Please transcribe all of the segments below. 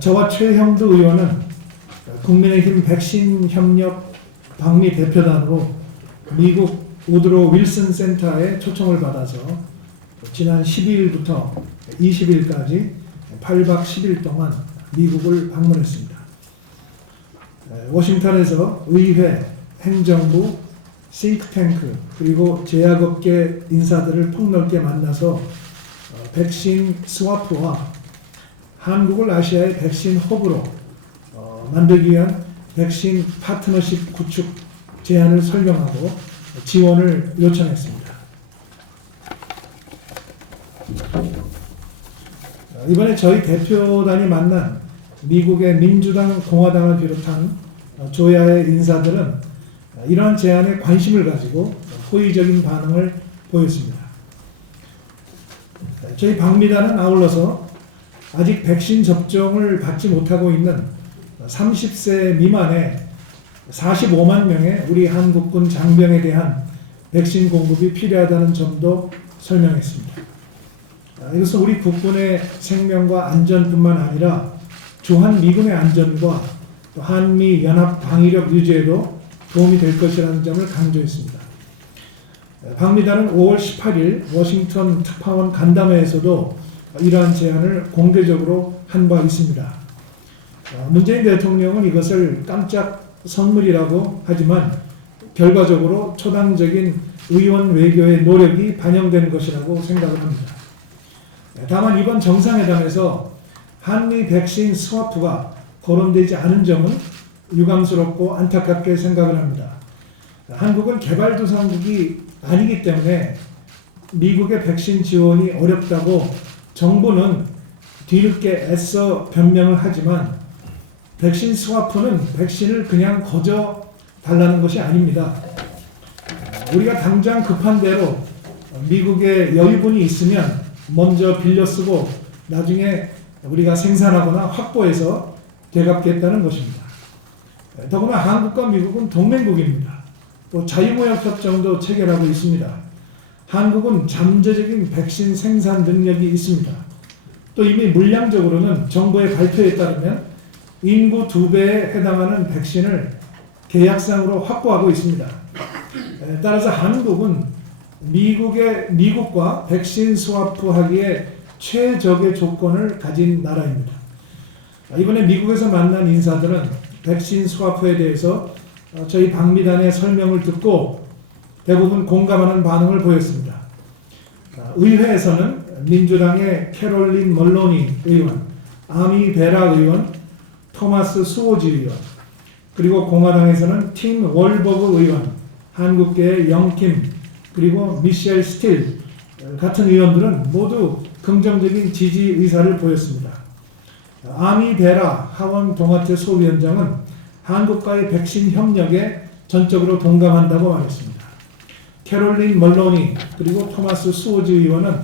저와 최형두 의원은 국민의힘 백신 협력 방미 대표단으로 미국 우드로 윌슨 센터에 초청을 받아서 지난 12일부터 20일까지 8박 10일 동안 미국을 방문했습니다. 워싱턴에서 의회, 행정부, 싱크탱크 그리고 제약업계 인사들을 폭넓게 만나서 백신 스와프와 한국을 아시아의 백신 허브로 만들기 위한 백신 파트너십 구축 제안을 설명하고 지원을 요청했습니다. 이번에 저희 대표단이 만난 미국의 민주당, 공화당을 비롯한 조야의 인사들은 이러한 제안에 관심을 가지고 호의적인 반응을 보였습니다. 저희 방미단은 아울러서 아직 백신 접종을 받지 못하고 있는 30세 미만의 45만 명의 우리 한국군 장병에 대한 백신 공급이 필요하다는 점도 설명했습니다. 이것은 우리 국군의 생명과 안전뿐만 아니라 주한미군의 안전과 또 한미 연합 방위력 유지에도 도움이 될 것이라는 점을 강조했습니다. 방미단은 5월 18일 워싱턴 특파원 간담회에서도 이러한 제안을 공개적으로 한 바 있습니다. 문재인 대통령은 이것을 깜짝 선물이라고 하지만 결과적으로 초당적인 의원 외교의 노력이 반영된 것이라고 생각을 합니다. 다만 이번 정상회담에서 한미 백신 스와프가 거론되지 않은 점은 유감스럽고 안타깝게 생각을 합니다. 한국은 개발도상국이 아니기 때문에 미국의 백신 지원이 어렵다고 정부는 뒤늦게 애써 변명을 하지만 백신 스와프는 백신을 그냥 거저 달라는 것이 아닙니다. 우리가 당장 급한 대로 미국에 여유분이 있으면 먼저 빌려 쓰고 나중에 우리가 생산하거나 확보해서 되갚겠다는 것입니다. 더구나 한국과 미국은 동맹국입니다. 또 자유무역협정도 체결하고 있습니다. 한국은 잠재적인 백신 생산 능력이 있습니다. 또 이미 물량적으로는 정부의 발표에 따르면 인구 2배에 해당하는 백신을 계약상으로 확보하고 있습니다. 따라서 한국은 미국과 백신 스와프하기에 최적의 조건을 가진 나라입니다. 이번에 미국에서 만난 인사들은 백신 스와프에 대해서 저희 방미단의 설명을 듣고 대부분 공감하는 반응을 보였습니다. 의회에서는 민주당의 캐롤린 멀로니 의원, 아미 베라 의원, 토마스 수오지 의원, 그리고 공화당에서는 팀 월버그 의원, 한국계의 영킴, 그리고 미셸 스틸 같은 의원들은 모두 긍정적인 지지 의사를 보였습니다. 아미 베라 하원 동아태 소위원장은 한국과의 백신 협력에 전적으로 동감한다고 말했습니다. 캐롤린 멀로니 그리고 토마스 수오지 의원은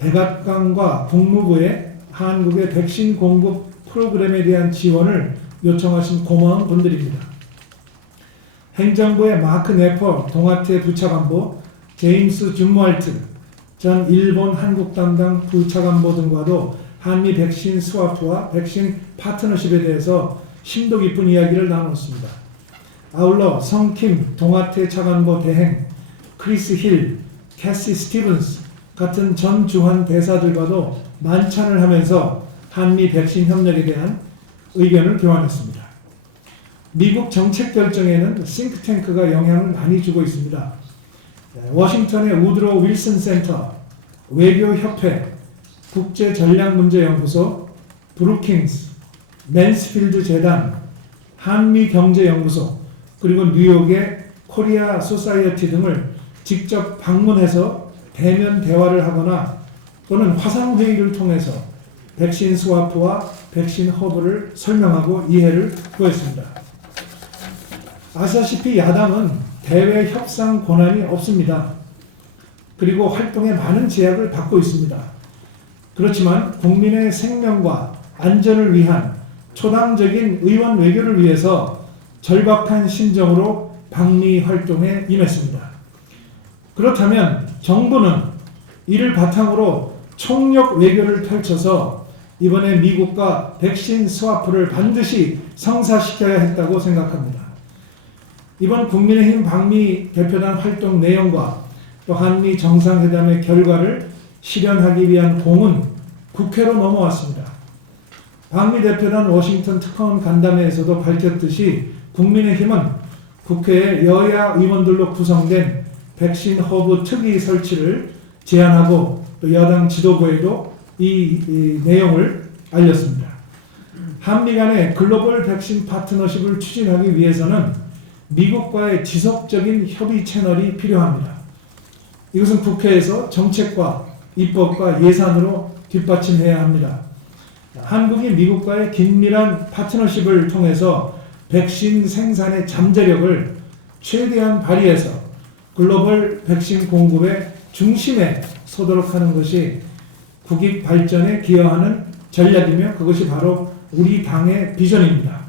백악관과 국무부에 한국의 백신 공급 프로그램에 대한 지원을 요청하신 고마운 분들입니다. 행정부의 마크 네퍼 동아태 부차관보, 제임스 준모알트 전 일본 한국 담당 부차관보 등과도 한미 백신 스와프와 백신 파트너십에 대해서 심도 깊은 이야기를 나눴습니다. 아울러 성킴 동아태 차관보 대행, 크리스 힐, 캐시 스티븐스 같은 전 주한 대사들과도 만찬을 하면서 한미 백신 협력에 대한 의견을 교환했습니다. 미국 정책 결정에는 싱크탱크가 영향을 많이 주고 있습니다. 워싱턴의 우드로 윌슨 센터, 외교협회, 국제전략문제연구소, 브루킹스, 맨스필드 재단, 한미경제연구소, 그리고 뉴욕의 코리아 소사이어티 등을 직접 방문해서 대면 대화를 하거나 또는 화상회의를 통해서 백신 스와프와 백신 허브를 설명하고 이해를 구했습니다. 아시다시피 야당은 대외 협상 권한이 없습니다. 그리고 활동에 많은 제약을 받고 있습니다. 그렇지만 국민의 생명과 안전을 위한 초당적인 의원 외교를 위해서 절박한 심정으로 방미 활동에 임했습니다. 그렇다면 정부는 이를 바탕으로 총력 외교를 펼쳐서 이번에 미국과 백신 스와프를 반드시 성사시켜야 했다고 생각합니다. 이번 국민의힘 방미 대표단 활동 내용과 또 한미 정상회담의 결과를 실현하기 위한 공은 국회로 넘어왔습니다. 방미 대표단 워싱턴 특파원 간담회에서도 밝혔듯이 국민의힘은 국회에 여야 의원들로 구성된 백신 허브 특위 설치를 제안하고 또 여당 지도부에도 이 내용을 알렸습니다. 한미 간의 글로벌 백신 파트너십을 추진하기 위해서는 미국과의 지속적인 협의 채널이 필요합니다. 이것은 국회에서 정책과 입법과 예산으로 뒷받침해야 합니다. 한국이 미국과의 긴밀한 파트너십을 통해서 백신 생산의 잠재력을 최대한 발휘해서 글로벌 백신 공급의 중심에 서도록 하는 것이 국익 발전에 기여하는 전략이며 그것이 바로 우리 당의 비전입니다.